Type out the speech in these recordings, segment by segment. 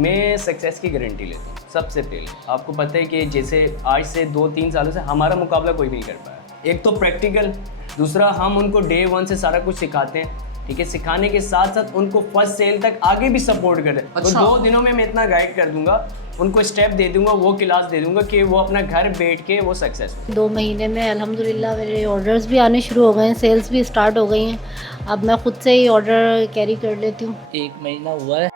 मैं सक्सेस की गारंटी लेता हूँ। सबसे पहले आपको पता है कि जैसे आज से 2-3 सालों से हमारा मुकाबला कोई भी नहीं कर पाया। एक तो प्रैक्टिकल, दूसरा हम उनको डे 1 से सारा कुछ सिखाते हैं, ठीक है। सिखाने के साथ साथ उनको फर्स्ट सेल तक आगे भी सपोर्ट करते हैं। तो 2 दिनों में मैं इतना गाइड कर दूंगा, उनको स्टेप दे दूंगा, वो क्लास दे दूंगा कि वो अपना घर बैठ के वो सक्सेस। 2 महीने में अल्हम्दुलिल्लाह मेरे ऑर्डर्स भी आने शुरू हो गए हैं, सेल्स भी स्टार्ट हो गई हैं। अब मैं खुद से ही ऑर्डर कैरी कर लेती हूँ। 1 महीना हुआ है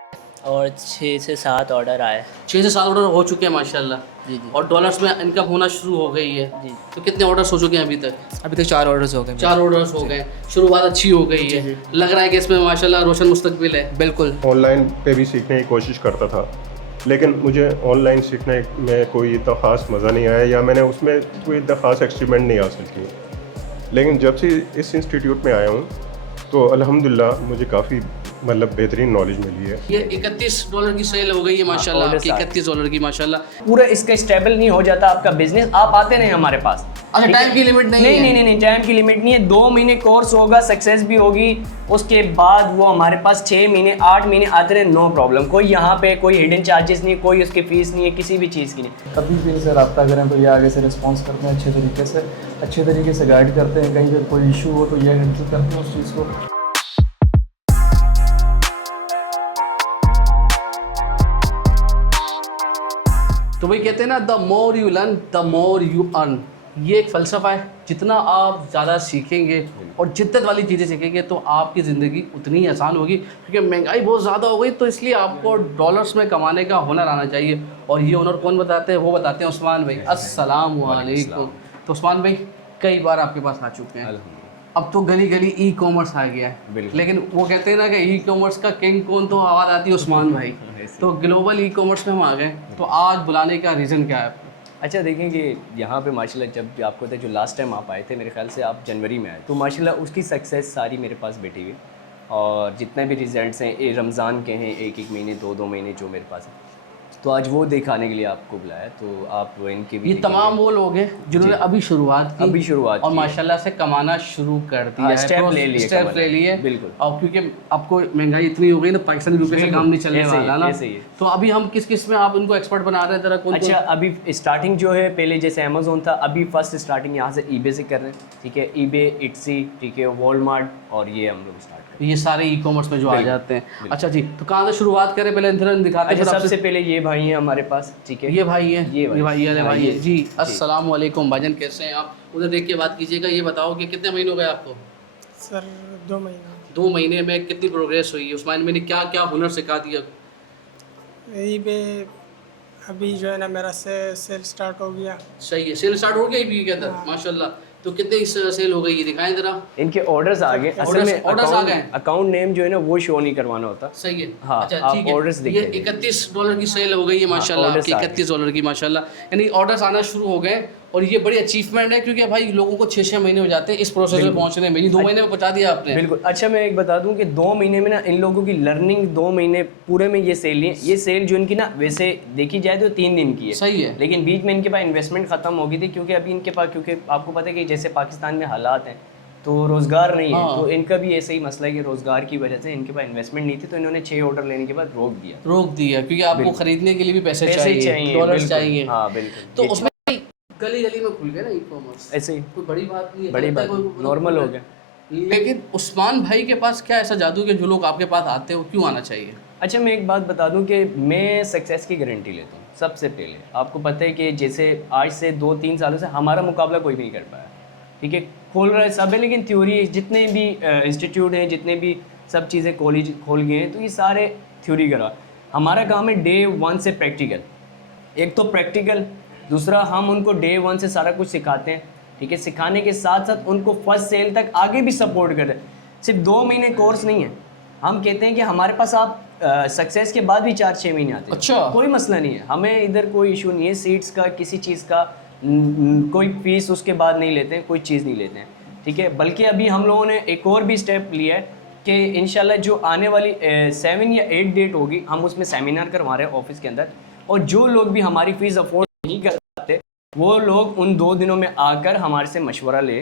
और 6 से 7 ऑर्डर आए। 6 से 7 ऑर्डर हो चुके हैं माशाल्लाह। जी जी। और डॉलर्स में इनकम होना शुरू हो गई है जी। तो कितने ऑर्डर्स हो चुके हैं अभी तक? अभी तक 4 ऑर्डर्स हो गए। 4 ऑर्डर्स हो गए, शुरुआत अच्छी हो गई है। लग रहा है कि इसमें माशाल्लाह रोशन मुस्तकबिल है। बिल्कुल। ऑनलाइन पे भी सीखने की कोशिश करता था, लेकिन मुझे ऑनलाइन सीखने में कोई इतना ख़ास मज़ा नहीं आया या मैंने उसमें कोई इतना ख़ास एक्सपेरिमेंट नहीं हासिल की। लेकिन जब से इस इंस्टीट्यूट में आया हूँ तो अल्हम्दुलिल्लाह मुझे काफ़ी मतलब बेहतरीन नॉलेज मिली है। ये $31 की सेल हो गई है माशाल्लाह आपकी, $31 की माशाल्लाह। पूरा इसका स्टेबल नहीं हो जाता आपका बिजनेस, आप आते नहीं हमारे पास। अच्छा, टाइम की लिमिट नहीं है? नहीं, टाइम की लिमिट नहीं है। 2 महीने कोर्स होगा, सक्सेस भी होगी, उसके बाद वो हमारे पास 6 महीने 8 महीने आते रहे, नो प्रॉब्लम। कोई यहाँ पे कोई हिडन चार्जेस नहीं, कोई उसकी फीस नहीं है, किसी भी चीज़ की नहीं। कभी भी इनसे रब्ता करें तो ये आगे से रिस्पॉन्स करते हैं अच्छे तरीके से गाइड करते हैं। कहीं पर कोई इशू हो तो ये हैंडल करते हैं उस चीज़ को। तो वही कहते हैं ना, the more you learn the more you earn. ये एक फ़लसफ़ा है, जितना आप ज़्यादा सीखेंगे और जिद्दत वाली चीज़ें सीखेंगे तो आपकी ज़िंदगी उतनी ही आसान होगी। क्योंकि महंगाई बहुत ज़्यादा हो गई, तो इसलिए आपको डॉलर्स में कमाने का हुनर आना चाहिए। और ये हुनर कौन बताते हैं? वो बताते हैं उस्मान भाई। अस्सलाम वालेकुम। तो उस्मान भाई कई बार आपके पास आ चुके हैं, अब तो गली गली ई कॉमर्स आ गया है। लेकिन वो कहते हैं ना कि ई कॉमर्स का किंग कौन, तो आवाज़ आती है उस्मान भाई। तो ग्लोबल ई कॉमर्स में हम आ गए, तो आज बुलाने का रीज़न क्या है? अच्छा देखें कि यहाँ पे माशाल्लाह जब भी आपको जो लास्ट टाइम आप आए थे, मेरे ख्याल से आप जनवरी में आए, तो माशाल्लाह उसकी सक्सेस सारी मेरे पास बैठी हुई। और जितने भी रिजल्ट्स हैं ये रमज़ान के हैं, 1-1 महीने 2-2 महीने जो मेरे पास है, तो आज वो दिखाने के लिए आपको बुलाया। तो आप इनके भी ये तमाम वो लोग हैं जिन्होंने अभी शुरुआत की और माशाल्लाह से कमाना शुरू कर दिया है, स्टेप ले लिए बिल्कुल। और क्योंकि आपको महंगाई इतनी हो गई ना, पाकिस्तानी रुपए से काम नहीं चलने वाला ना। तो अभी हम किस में आप इनको एक्सपर्ट बना रहे हैं जरा? अच्छा, अभी स्टार्टिंग जो है, पहले जैसे अमेज़ोन था, अभी फर्स्ट स्टार्टिंग यहाँ से ईबे से कर रहे हैं, ठीक है। ईबे, इट्सी, ठीक है, वॉलमार्ट, और ये हम लोग स्टार्ट करें। ये सारे ई कॉमर्स में जो आ जाते हैं। अच्छा जी, तो कहाँ से शुरुआत करें? पहले दिखाते हैं। सबसे पहले ये भाई हैं हमारे पास, ठीक है। ये भाई है, ये भाई है जी। जी। अस्सलाम वालेकुम भाईजान, कैसे हैं आप? उधर देख के बात कीजिएगा। ये बताओ कि कितने महीने हो गए आपको? सर 2 महीना। 2 महीने में कितनी प्रोग्रेस हुई है? उस्मान मैंने क्या क्या हुनर सिखा दिया? ईबे अभी जो है ना मेरा सेल स्टार्ट हो गया। सही है, सेल स्टार्ट हो गया ईबे के अंदर माशाल्लाह। तो कितने सेल हो गई ये दिखाएं जरा। इनके ऑर्डर्स आ गए, असल में ऑर्डर्स आ गए। अकाउंट नेम जो है ना वो शो नहीं करवाना होता। सही है। हाँ, अच्छा ठीक है। ऑर्डर्स ये $31 की सेल हो गई है माशाल्लाह आपकी, $31 की माशाल्लाह। यानी ऑर्डर्स आना शुरू हो गए और ये बड़ी अचीवमेंट है, क्योंकि भाई लोगों को 6-6 महीने हो जाते हैं इस प्रोसेस में पहुंचने में। 2 महीने में पहुंचा दिया आपने। बिल्कुल। अच्छा, मैं एक बता दूं कि 2 महीने में ना इन लोगों की लर्निंग 2 महीने पूरे में ये सेल है। ये सेल जो इनकी ना वैसे देखी जाए तो 3 दिन की है। सही है। लेकिन बीच में इनके पास इन्वेस्टमेंट खत्म हो गई थी, क्योंकि अभी इनके पास, क्योंकि आपको पता है कि जैसे पाकिस्तान में हालात हैं तो रोज़गार नहीं है। तो इनका भी ऐसा ही मसला है कि रोज़गार की वजह से इनके पास इन्वेस्टमेंट नहीं थी, तो इन्होंने 6 ऑर्डर लेने के बाद रोक दिया, क्योंकि आपको खरीदने के लिए भी पैसे चाहिए, डॉलर्स चाहिए। हाँ बिल्कुल। तो उसमें गली गली में खुल गया ना ई कॉमर्स, ऐसे ही कोई बड़ी बात नहीं है, बड़ी बात नॉर्मल हो गया। लेकिन उस्मान भाई के पास क्या ऐसा जादू कि जो लोग आपके पास आते हैं वो क्यों आना चाहिए? अच्छा, मैं एक बात बता दूं कि मैं सक्सेस की गारंटी लेता हूँ। सबसे पहले आपको पता है कि जैसे आज से 2-3 सालों से हमारा मुकाबला कोई भी नहीं कर पाया, ठीक है। खोल रहा है सब है, लेकिन थ्योरी जितने भी इंस्टीट्यूट हैं, जितने भी सब चीज़ें कॉलेज खोल गए हैं, तो ये सारे थ्योरी करा। हमारा काम है डे 1 से प्रैक्टिकल। एक तो प्रैक्टिकल, दूसरा हम उनको डे 1 से सारा कुछ सिखाते हैं, ठीक है। सिखाने के साथ साथ उनको फर्स्ट सेल तक आगे भी सपोर्ट करते हैं। सिर्फ 2 महीने कोर्स नहीं है, हम कहते हैं कि हमारे पास आप सक्सेस के बाद भी 4-6 महीने आते हैं। अच्छा, कोई मसला नहीं है, हमें इधर कोई इशू नहीं है सीट्स का, किसी चीज़ का कोई फीस उसके बाद नहीं लेते हैं, कोई चीज़ नहीं लेते हैं, ठीक है। बल्कि अभी हम लोगों ने एक और भी स्टेप लिया है कि इंशाल्लाह जो आने वाली 7 या 8 डेट होगी, हम उसमें सेमिनार करवा रहे हैं ऑफिस के अंदर। और जो लोग भी हमारी फ़ीस अफोर्ड नहीं कर पाते, वो लोग उन 2 दिनों में आकर हमारे से मशवरा ले,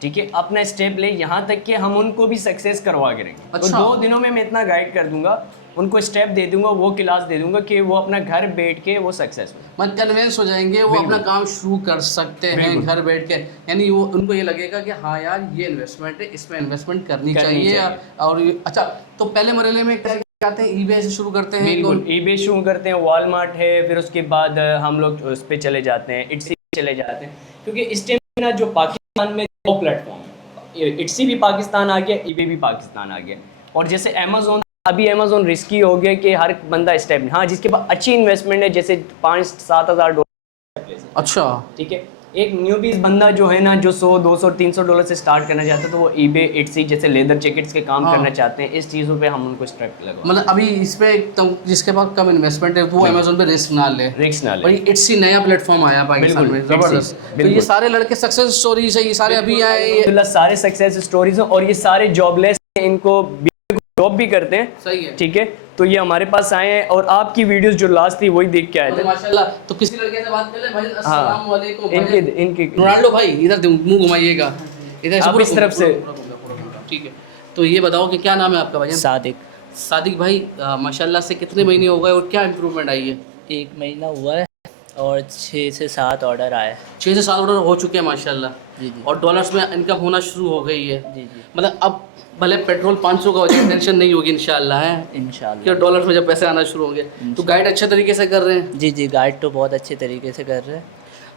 ठीक है, अपना स्टेप ले, यहाँ तक कि हम उनको भी सक्सेस करवा के रहेंगे। तो 2 दिनों में मैं इतना गाइड कर दूंगा, उनको स्टेप दे दूंगा, वो क्लास दे दूंगा कि वो अपना घर बैठ के वो सक्सेस हो, मतलब कन्विंस हो जाएंगे, वो अपना काम शुरू कर सकते हैं घर बैठ के। यानी वो उनको ये लगेगा कि हाँ यार ये इन्वेस्टमेंट है, इसमें इन्वेस्टमेंट करनी चाहिए। और अच्छा, तो पहले मरहले में क्या कहते हैं, ईबे से शुरू करते हैं? बिल्कुल, ईबे शुरू करते हैं, वॉलमार्ट है, फिर उसके बाद हम लोग उस पर चले जाते हैं, इट्सी चले जाते हैं, क्योंकि इस टाइम ना जो पाकिस्तान में 2 प्लेटफॉर्म है, इट्सी भी पाकिस्तान आ गया, ईबे भी पाकिस्तान आ गया। और जैसे अमेज़ोन, अभी अमेज़ोन रिस्की हो गया कि हर बंदा स्टेप, हाँ जिसके पास अच्छी इन्वेस्टमेंट है, जैसे 5-7 हज़ार डॉलर, अच्छा ठीक है, एक न्यूबीज बंदा जो है ना, जो 100, 200, 300 डॉलर से स्टार्ट करना चाहता है, तो वो ईबे, इट्सी जैसे लेदर जैकेट्स के काम करना चाहते हैं, इस चीज़ों पे हम उनको स्ट्रैप लगा। मतलब अभी इस पे जिसके पास कम इन्वेस्टमेंट है वो अमेज़न पे रिस्क ना ले, और ये इट्सी नया प्लेटफॉर्म आया पाकिस्तान में, जबरदस्त। तो ये सारे लड़के सक्सेस स्टोरीज है, ये सारे अभी आए, सारे सक्सेस स्टोरीज हैं, और ये सारे जॉबलेस हैं, इनको जॉब भी करते हैं, सही है, ठीक है। तो ये हमारे पास आए हैं और आपकी वीडियोस जो लास्ट थी वही देख के आए थे माशाल्लाह। तो किसी लड़के से बात कर ले भाई, अस्सलाम वालेकुम। इनके रोनाल्डो भाई इधर मुंह घुमाइएगा, इधर आप इस तरफ से, ठीक है। तो ये बताओ कि क्या नाम है आपका भाई? सादिक। सादिक भाई, माशाल्लाह से कितने महीने हो गए और क्या इंप्रूवमेंट आई है? 1 महीना हुआ है और 6 से 7 ऑर्डर आए। 6 से 7 ऑर्डर हो चुके हैं माशाल्लाह। जी जी। और डॉलर्स में इनकम होना शुरू हो गई है। जी जी, मतलब अब भले पेट्रोल 500 का हो जाए, टेंशन नहीं होगी इंशाल्लाह, है इंशाल्लाह। कि डॉलर्स में जब पैसे आना शुरू होंगे। तो गाइड अच्छे तरीके से कर रहे हैं? जी जी, गाइड तो बहुत अच्छे तरीके से कर रहे हैं।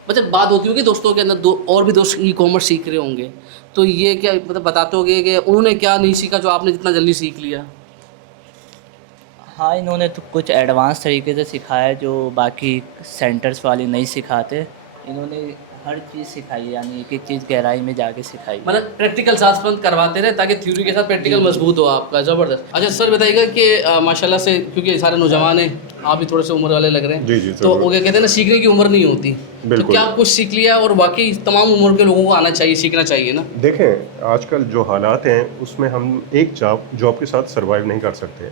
मतलब बात होती होगी दोस्तों के अंदर, और भी दोस्त ई कॉमर्स सीख रहे होंगे, तो ये क्या मतलब बताते होंगे कि उन्होंने क्या नहीं सीखा जो आपने जितना जल्दी सीख लिया? हाँ, इन्होंने तो कुछ एडवांस तरीके से सिखाया जो बाकी सेंटर्स वाले नहीं सिखाते। इन्होंने हर चीज़ सिखाई, यानी एक एक चीज़ गहराई में जाके सिखाई। मतलब प्रैक्टिकल साथ साथ करवाते रहे ताकि थ्योरी के साथ प्रैक्टिकल मजबूत हो आपका। ज़बरदस्त। अच्छा सर बताइएगा कि माशाल्लाह से, क्योंकि सारे नौजवान हैं, आप भी थोड़े से उम्र वाले लग रहे हैं, जी जी, तो वो क्या कहते हैं ना, सीखने की उम्र नहीं होती, तो क्या आप कुछ सीख लिया? और वाकई तमाम उम्र के लोगों को आना चाहिए, सीखना चाहिए ना? देखें, आजकल जो हालात हैं उसमें हम एक जॉब के साथ सर्वाइव नहीं कर सकते।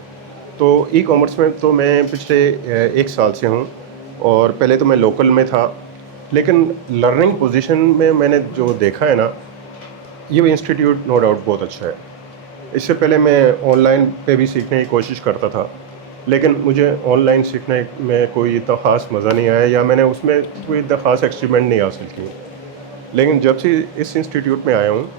तो ई कॉमर्स में तो मैं पिछले 1 साल से हूँ, और पहले तो मैं लोकल में था, लेकिन लर्निंग पोजीशन में मैंने जो देखा है ना, ये इंस्टीट्यूट नो डाउट बहुत अच्छा है। इससे पहले मैं ऑनलाइन पे भी सीखने की कोशिश करता था, लेकिन मुझे ऑनलाइन सीखने में कोई इतना ख़ास मज़ा नहीं आया, या मैंने उसमें कोई इतना ख़ास अचीवमेंट नहीं हासिल की। लेकिन जब से इस इंस्टीट्यूट में आया हूँ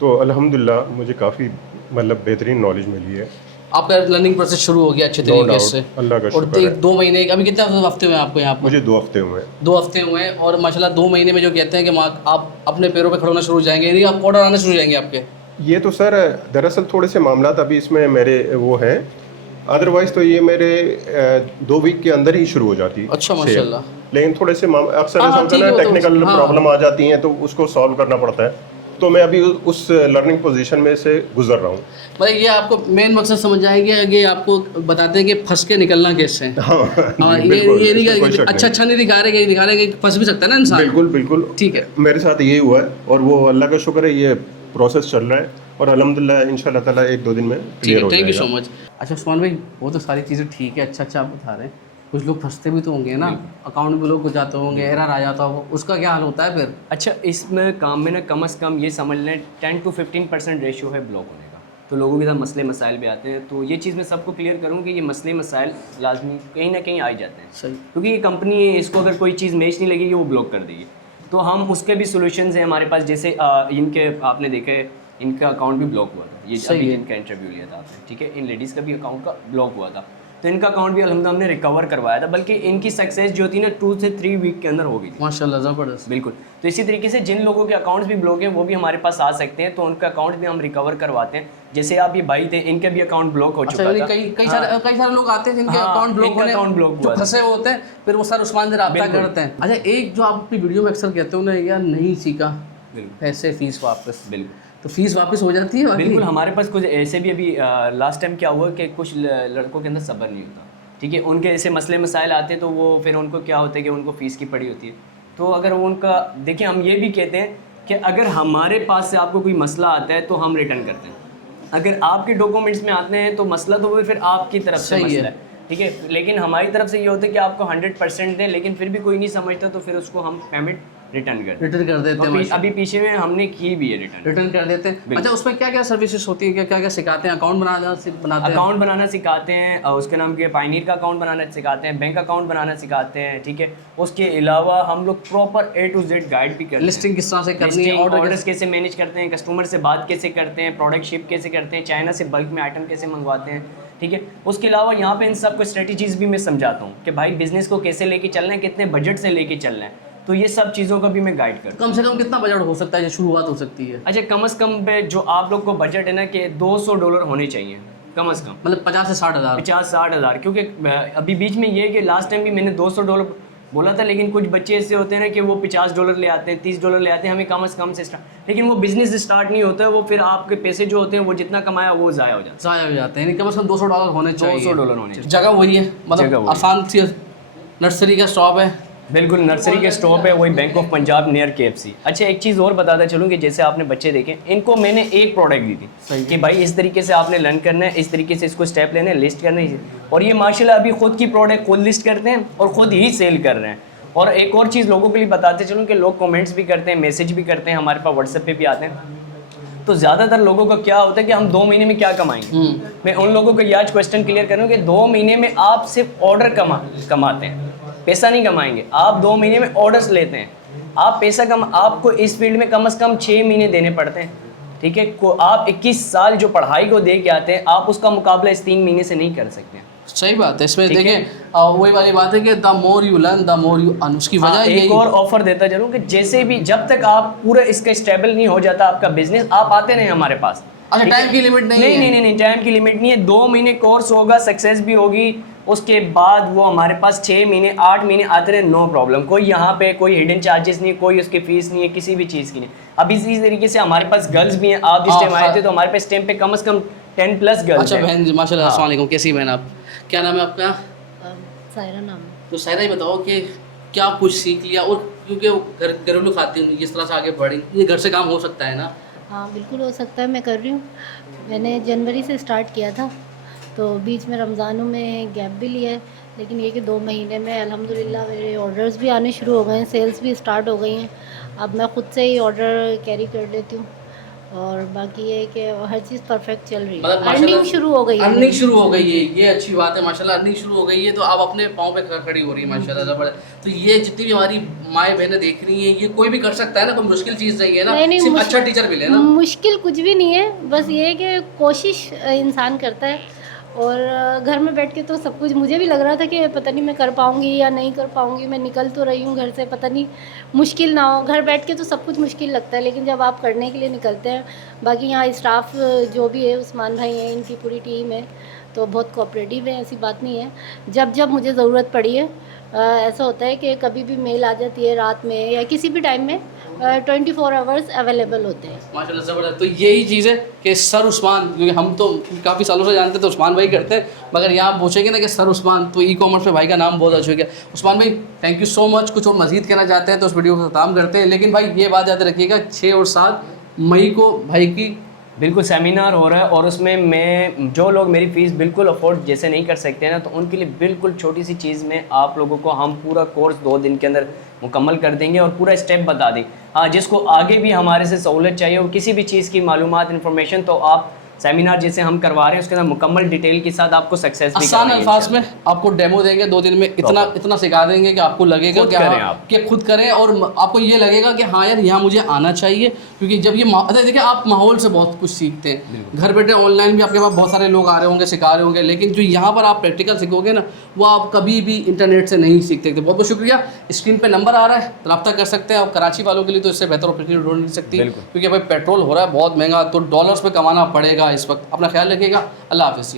तो अल्हम्दुलिल्लाह मुझे काफ़ी मतलब बेहतरीन नॉलेज मिली है। आपका लर्निंग प्रोसेस शुरू हो गया अच्छे तरीके से? अल्लाह का और शुक्र है। 2 महीने, अभी कितने हफ्ते हुए हैं आपको यहाँ पर? मुझे 2 हफ्ते हुए हैं। 2 हफ्ते हुए हैं, और माशाल्लाह 2 महीने में जो कहते हैं कि आप अपने पैरों पे खड़े होना शुरू हो जाएंगे, यानी आप ऑर्डर आने शुरू हो जाएंगे आपके? ये तो सर दरअसल थोड़े से मामला अभी इसमें मेरे वो हैं, अदरवाइज़ तो ये मेरे 2 वीक के अंदर ही शुरू हो जाती। अच्छा माशाल्लाह। लेकिन थोड़े से अक्सर हाँ, ऐसा होता है ना, ठीक है, टेक्निकल हाँ। प्रॉब्लम आ जाती हैं तो उसको सॉल्व करना पड़ता है। तो मैं अभी उस लर्निंग पोजीशन में से गुजर रहा हूँ। मतलब ये आपको मेन मकसद समझ आएंगे कि आपको बताते हैं कि फंस के निकलना कैसे है। हाँ, हाँ, जी, ये बिल्कुल, नहीं इसमें कोई कि शक अच्छा नहीं। नहीं दिखा रहे कि फंस भी सकता है ना इंसान। बिल्कुल बिल्कुल, ठीक है। मेरे साथ यही हुआ है, और वो अल्लाह का शुक्र है, ये प्रोसेस चल रहा है, और अल्हम्दुलिल्लाह इंशाल्लाह ताला 1-2 दिन में क्लियर हो थैंक यू जाएगा। So much. अच्छा उस्मान भाई, वो तो सारी चीज़ें ठीक है, अच्छा आप बता रहे हैं, कुछ लोग फंसते भी तो होंगे ना, अकाउंट में लोग घुस जाते होंगे, एरर आ जाता हो, उसका क्या हाल होता है फिर? अच्छा, इसमें काम में ना कम से कम ये समझ लें 10 to 15% रेशियो है ब्लॉक होने का। तो लोगों के साथ मसले मसाइल भी आते हैं, तो ये चीज़ मैं सबको क्लियर करूँ कि ये मसले मसाइल लाजमी कहीं ना कहीं आ जाते हैं। सही। क्योंकि ये कंपनी है, इसको अगर कोई चीज़ मैच नहीं लगेगी वो ब्लॉक कर देगी। तो हम उसके भी सोल्यूशंस हैं हमारे पास, जैसे इनके आपने देखे, इनका अकाउंट भी ब्लॉक हुआ था, ये अभी इनका इंटरव्यू लिया था आपने, ठीक है, इन लेडीज़ का भी अकाउंट का ब्लॉक हुआ था, तो इनका अकाउंट भी अल्हम्दुलिल्लाह हमने रिकवर करवाया था, बल्कि इनकी सक्सेस जो थी ना 2 से 3 वीक के अंदर हो गई थी माशाल्लाह, ज़बरदस्त। बिल्कुल। तो इसी तरीके से जिन लोगों के अकाउंट्स भी ब्लॉक हैं वो भी हमारे पास आ सकते हैं, तो उनका अकाउंट भी हम रिकवर करवाते हैं। जैसे आप ये भाई थे, इनके भी अकाउंट ब्लॉक हो चुका था। कई सारे लोग आते हैं जिनके हाँ, अकाउंट ब्लॉक इनका account block जो हुआ था। फंसे हुए होते हैं, फिर वो सर उस्मान से रब्ता करते हैं। अच्छा, एक जो आप अपनी वीडियो में अक्सर कहते हो ना, यार नहीं सीखा, पैसे फीस वापस। बिल्कुल, तो फीस वापस हो जाती है बाकी? बिल्कुल। हमारे पास कुछ ऐसे भी अभी लास्ट टाइम क्या हुआ कि कुछ लड़कों के अंदर सब्र नहीं होता, ठीक है, उनके ऐसे मसले मसाइल आते हैं, तो वो फिर उनको क्या होता है कि उनको फ़ीस की पड़ी होती है। तो अगर वो उनका देखिए, हम ये भी कहते हैं कि अगर हमारे पास से आपको कोई मसला आता है तो हम रिटर्न करते हैं, अगर आपके डॉक्यूमेंट्स में आते हैं तो मसला तो वो फिर आपकी तरफ से मसला है, ठीक है, लेकिन हमारी तरफ से ये होता है कि आपको 100% दें, लेकिन फिर भी कोई नहीं समझता तो फिर उसको हम पेमेंट रिटर्न कर रिटर्न कर देते हैं अभी पीछे में हमने की भी है रिटर्न कर देते हैं। अच्छा, उसमें क्या क्या सर्विसेज होती हैं, क्या क्या सिखाते हैं? अकाउंट बनाते हैं, अकाउंट बनाना सिखाते हैं, उसके नाम के पायनियर का अकाउंट बनाना सिखाते हैं, बैंक अकाउंट बनाना सिखाते हैं, ठीक है। उसके अलावा हम लोग proper A to Z guide भी करते हैं। लिस्टिंग किस तरह से करनी है, ऑर्डर्स कैसे मैनेज करते हैं, कस्टमर से बात कैसे करते हैं, प्रोडक्ट शिप कैसे करते हैं, चाइना से बल्क में आइटम कैसे मंगवाते हैं, ठीक है। उसके अलावा यहाँ पे इन सबको स्ट्रेटजीज भी मैं समझाता हूँ कि भाई बिजनेस को कैसे लेके चलना है, कितने बजट से लेके चलना है, तो ये सब चीज़ों का भी मैं गाइड करता हूँ। कम से कम कितना बजट हो सकता है, जो शुरुआत हो सकती है? अच्छा, कम से कम पे जो आप लोग को बजट है ना कि $200 होने चाहिए कम से कम, मतलब 50 से 60 हज़ार, 50-60 हज़ार। क्योंकि अभी बीच में ये कि लास्ट टाइम भी मैंने $200 बोला था, लेकिन कुछ बच्चे ऐसे होते हैं ना कि वो $50 ले आते हैं, $30 ले आते हैं, हमें कम से कम से स्टार्ट, लेकिन वो बिजनेस स्टार्ट नहीं होता है, वो फिर आपके पैसे जो होते हैं वो जितना कमाया वो ज़ाया हो जाता ज़ाया हो जाते हैं। यानी कम से कम $200 होने चाहिए। $200 होने चाहिए। जगह वही है, मतलब आसान सी नर्सरी का शॉप है, बिल्कुल नर्सरी के स्टॉप है, वही bank of Punjab near KFC। अच्छा, एक चीज़ और बताता चलूँ कि जैसे आपने बच्चे देखे, इनको मैंने एक प्रोडक्ट दी थी कि भाई इस तरीके से आपने लर्न करना है, इस तरीके से इसको स्टेप लेने हैं, लिस्ट करना है, और ये माशाल्लाह अभी खुद की प्रोडक्ट खुद लिस्ट करते हैं और खुद ही सेल कर रहे हैं। और एक और चीज़ लोगों के लिए बताते चलूँ कि लोग कमेंट्स भी करते हैं, मैसेज भी करते हैं, हमारे पास व्हाट्सएप पे भी आते हैं। तो ज़्यादातर लोगों का क्या होता है कि हम 2 महीने में क्या कमाएंगे। मैं उन लोगों को ये आज क्वेश्चन क्लियर करूँ कि 2 महीने में आप सिर्फ ऑर्डर कमाते हैं, पैसा नहीं कमाएंगे। आप 2 महीने में ऑर्डर्स लेते हैं, आप पैसा आपको इस फील्ड में कम से कम 6 महीने देने पड़ते हैं, ठीक है। आप 21 साल जो पढ़ाई को दे के आते हैं, आप उसका मुकाबला इस 3 महीने से नहीं कर सकते हैं। सही बात है। इसमें देखें वही वाली बात है कि the more you learn the more you earn. उसकी वजह यही एक और ऑफर देता चलूँ कि जैसे भी जब तक आप पूरा इसका स्टेबल नहीं हो जाता आपका बिजनेस, आप आते रहे हमारे पास। अच्छा, टाइम की लिमिट नहीं है? नहीं, टाइम की लिमिट नहीं है। 2 महीने कोर्स होगा, सक्सेस भी होगी, उसके बाद वो हमारे पास 6 महीने 8 महीने आते रहे, नो प्रॉब्लम। कोई यहाँ पे कोई हिडन चार्जेस नहीं, कोई उसकी फीस नहीं है, किसी भी चीज़ की नहीं। अब इसी तरीके से हमारे पास गर्ल्स भी हैं। आप जिस टाइम आए थे तो हमारे पास टाइम पे कम से कम 10+ गर्ल्स। अच्छा बहन जी, माशाल्लाह, अस्सलाम वालेकुम, कैसी बहन आप? क्या नाम है आपका? सायरा नाम। तो सायरा, ये बताओ कि क्या कुछ सीख लिया, और क्योंकि वो घरेलू खाती हूँ जिस तरह से आगे बढ़ी, ये घर से काम हो सकता है ना? हाँ बिल्कुल हो सकता है, मैं कर रही हूँ। मैंने जनवरी से स्टार्ट किया था, तो बीच में रमज़ानों में गैप भी लिया है, लेकिन ये कि 2 महीने में अल्हम्दुलिल्लाह मेरे ऑर्डर्स भी आने शुरू हो गए हैं, सेल्स भी स्टार्ट हो गई हैं। अब मैं ख़ुद से ही ऑर्डर कैरी कर लेती हूँ, और बाकी ये है कि हर चीज़ परफेक्ट चल रही है। मतलब अर्निंग शुरू हो गई है। अर्निंग शुरू हो गई है, ये अच्छी बात है माशाल्लाह। अर्निंग शुरू हो गई है तो आप अपने पाँव पे खड़ी हो रही है माशाल्लाह, ज़बरदस्त। तो ये जितनी भी हमारी माएँ बहनें देख रही हैं, ये कोई भी कर सकता है ना, कोई मुश्किल चीज़ नहीं है ना, सिर्फ अच्छा टीचर मिले ना। मुश्किल कुछ भी नहीं है, बस ये है कि कोशिश इंसान करता है। और घर में बैठ के तो सब कुछ, मुझे भी लग रहा था कि पता नहीं मैं कर पाऊँगी या नहीं कर पाऊँगी, मैं निकल तो रही हूँ घर से, पता नहीं मुश्किल ना हो। घर बैठ के तो सब कुछ मुश्किल लगता है, लेकिन जब आप करने के लिए निकलते हैं, बाकी यहाँ स्टाफ जो भी है, उस्मान भाई हैं, इनकी पूरी टीम है, तो बहुत कोऑपरेटिव है, ऐसी बात नहीं है। जब जब मुझे ज़रूरत पड़ी है, ऐसा होता है कि कभी भी मेल आ जाती है रात में या किसी भी टाइम में, 24 आवर्स अवेलेबल होते हैं माशाल्लाह, ज़बरदस्त। तो यही चीज़ है कि सर उस्मान, क्योंकि हम तो काफ़ी सालों से जानते हैं तो उस्मान भाई करते हैं, मगर यहाँ पूछेंगे ना कि सर उस्मान, तो ई-कॉमर्स में भाई का नाम बहुत अच्छा हो गया। उस्मान भाई, थैंक यू सो मच। कुछ और मज़ीद कहना चाहते हैं तो उस वीडियो को ख़त्म करते हैं, लेकिन भाई ये बात याद रखिएगा, 6 और 7 मई को भाई की बिल्कुल सेमिनार हो रहा है, और उसमें मैं जो लोग मेरी फ़ीस बिल्कुल अफोर्ड जैसे नहीं कर सकते हैं ना, तो उनके लिए बिल्कुल छोटी सी चीज़ में आप लोगों को हम पूरा कोर्स 2 दिन के अंदर मुकम्मल कर देंगे और पूरा स्टेप बता दें। हाँ, जिसको आगे भी हमारे से सहूलत चाहिए और किसी भी चीज़ की मालूमात इन्फॉर्मेशन, तो आप सेमिनार जैसे हम करवा रहे हैं उसके अंदर मुकम्मल डिटेल के साथ आपको सक्सेस भी आसान अल्फाज में आपको डेमो देंगे 2 दिन में, इतना सिखा देंगे कि आपको लगेगा कि खुद करें, और आपको ये लगेगा कि हाँ यार यहाँ मुझे आना चाहिए। क्योंकि जब ये देखिए, आप माहौल से बहुत कुछ सीखते हैं। घर बैठे ऑनलाइन भी आपके पास बहुत सारे लोग आ रहे होंगे, सिखा रहे होंगे, लेकिन जो यहाँ पर आप प्रैक्टिकल सीखोगे ना, वो आप कभी भी इंटरनेट से नहीं सीख सकते। बहुत बहुत शुक्रिया। स्क्रीन पर नंबर आ रहा है, रब्ता कर सकते हैं। और कराची वालों के लिए तो इससे बेहतर अपॉर्चुनिटी ढूंढ नहीं सकती, क्योंकि भाई पेट्रोल हो रहा है बहुत महंगा, तो डॉलर्स पे कमाना पड़ेगा इस वक्त। अपना ख्याल रखिएगा। अल्लाह हाफ़िज़।